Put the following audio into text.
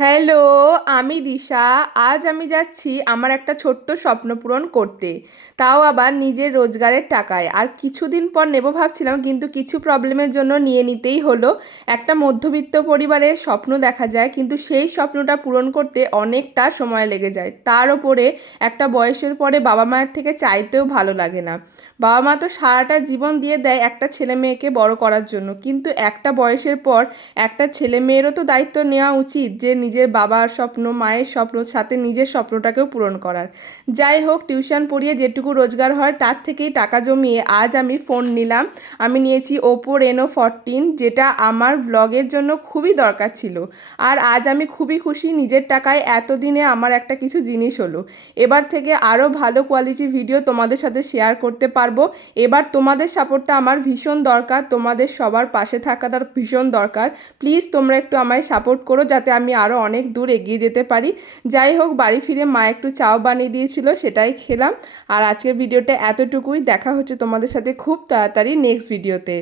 Hello, আমি দিশা। আজ আমি যাচ্ছি আমার একটা ছোট্ট স্বপ্ন পূরণ করতে, তাও আবার নিজের রোজগারের টাকায়। আর কিছুদিন পর নেব ভাবছিলাম, কিন্তু কিছু প্রবলেমের জন্য নিয়ে নিতেই হলো। একটা মধ্যবিত্ত পরিবারের স্বপ্ন দেখা যায়, কিন্তু সেই স্বপ্নটা পূরণ করতে অনেকটা সময় লেগে যায়। তার ওপরে একটা বয়সের পরে বাবা মায়ের থেকে চাইতেও ভালো লাগে না। বাবা মা তো সারাটা জীবন দিয়ে দেয় একটা ছেলে মেয়েকে বড় করার জন্য, কিন্তু একটা বয়সের পর একটা ছেলে মেয়েরও তো দায়িত্ব নেওয়া উচিত যে নিজের বাবার স্বপ্ন, মায়ের স্বপ্ন, সাথে নিজের স্বপ্নটাকেও পূরণ করার। যাই হোক, টিউশন পড়িয়ে যেটুকু রোজগার হয় তার থেকেই টাকা জমিয়ে আজ আমি ফোন নিলাম। আমি নিয়েছি ওপো Reno 14, যেটা আমার ব্লগের জন্য খুবই দরকার ছিল। আর আজ আমি খুবই খুশি, নিজের টাকায় এতদিনে আমার একটা কিছু জিনিস হলো। এবার থেকে আরও ভালো কোয়ালিটির ভিডিও তোমাদের সাথে শেয়ার করতে পারবো। এবার তোমাদের সাপোর্টটা আমার ভীষণ দরকার, তোমাদের সবার পাশে থাকাটা ভীষণ দরকার। প্লিজ তোমরা একটু আমায় সাপোর্ট করো যাতে আমি আরও অনেক দূর এগিয়ে যেতে পারি। যাই হোক, বাড়ি ফিরে মা একটু চাও বানিয়ে দিয়েছিল, সেটাই খেলাম। আর আজকের ভিডিওটা এতটুকুই। দেখা হচ্ছে তোমাদের সাথে খুব তাড়াতাড়ি নেক্সট ভিডিওতে।